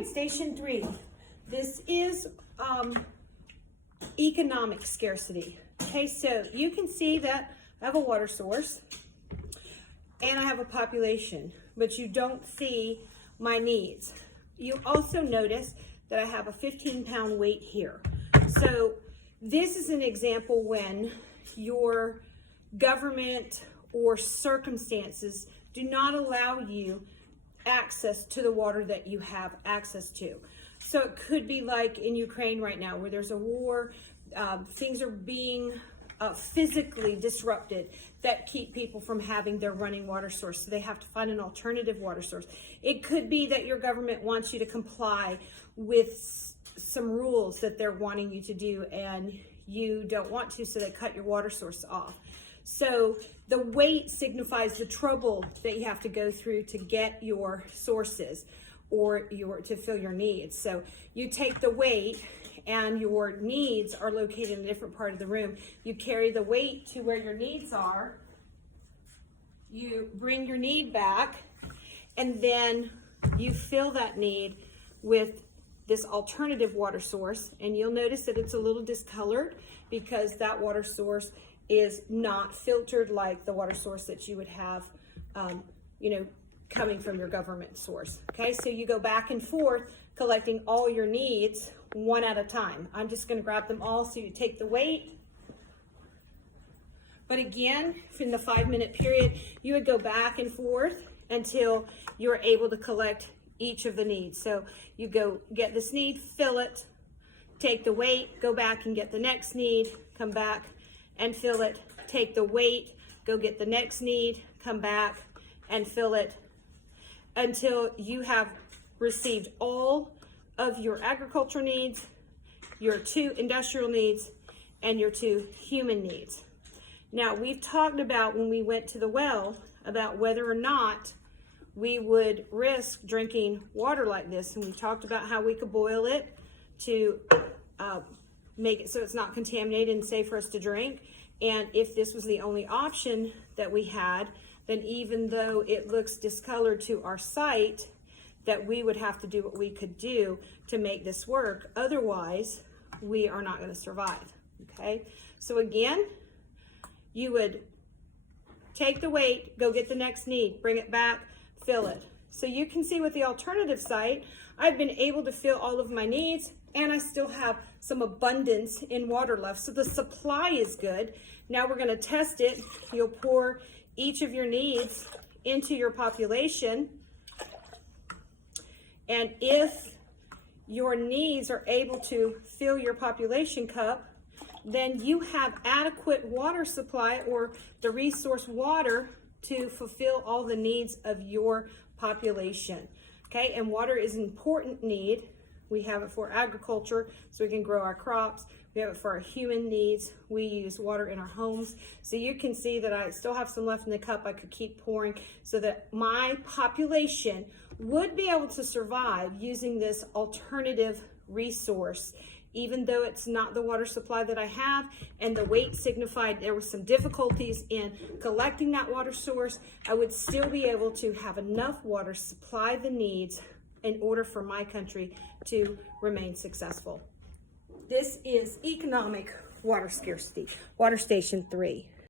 right, station 3. This is economic scarcity. Okay, so you can see that I have a water source and I have a population, but you don't see my needs. You also notice that I have a 15-pound weight here. So this is an example when your government or circumstances do not allow you access to the water that you have access to. So it could be like in Ukraine right now where there's a war, things are being physically disrupted that keep people from having their running water source. So they have to find an alternative water source. It could be that your government wants you to comply with some rules that they're wanting you to do and you don't want to, so they cut your water source off. So the weight signifies the trouble that you have to go through to get your sources or to fill your needs. So you take the weight and your needs are located in a different part of the room. You carry the weight to where your needs are. You bring your need back, and then you fill that need with this alternative water source. And you'll notice that it's a little discolored because that water source is not filtered like the water source that you would have, coming from your government source. Okay, so you go back and forth collecting all your needs one at a time. I'm just going to grab them all. So you take the weight, but again, in the 5-minute period, you would go back and forth until you're able to collect each of the needs. So you go get this need, fill it, take the weight, go back and get the next need, come back and fill it, take the weight, go get the next need, come back and fill it until you have received all of your agricultural needs, your 2 industrial needs, and your 2 human needs. Now, we've talked about when we went to the well about whether or not we would risk drinking water like this, and we talked about how we could boil it to make it so it's not contaminated and safe for us to drink. And if this was the only option that we had, then even though it looks discolored to our sight, that we would have to do what we could do to make this work. Otherwise, we are not going to survive. Okay, so again, you would take the weight, go get the next need, bring it back, fill it. So you can see with the alternative site, I've been able to fill all of my needs, and I still have some abundance in water left. So the supply is good. Now we're going to test it. You'll pour each of your needs into your population. And if your needs are able to fill your population cup, then you have adequate water supply or the resource water to fulfill all the needs of your population. Okay, and water is an important need. We have it for agriculture so we can grow our crops. We have it for our human needs. We use water in our homes. So you can see that I still have some left in the cup. I could keep pouring so that my population would be able to survive using this alternative resource, even though it's not the water supply that I have, and the weight signified there were some difficulties in collecting that water source. I would still be able to have enough water, supply the needs in order for my country to remain successful. This is economic water scarcity, water station 3.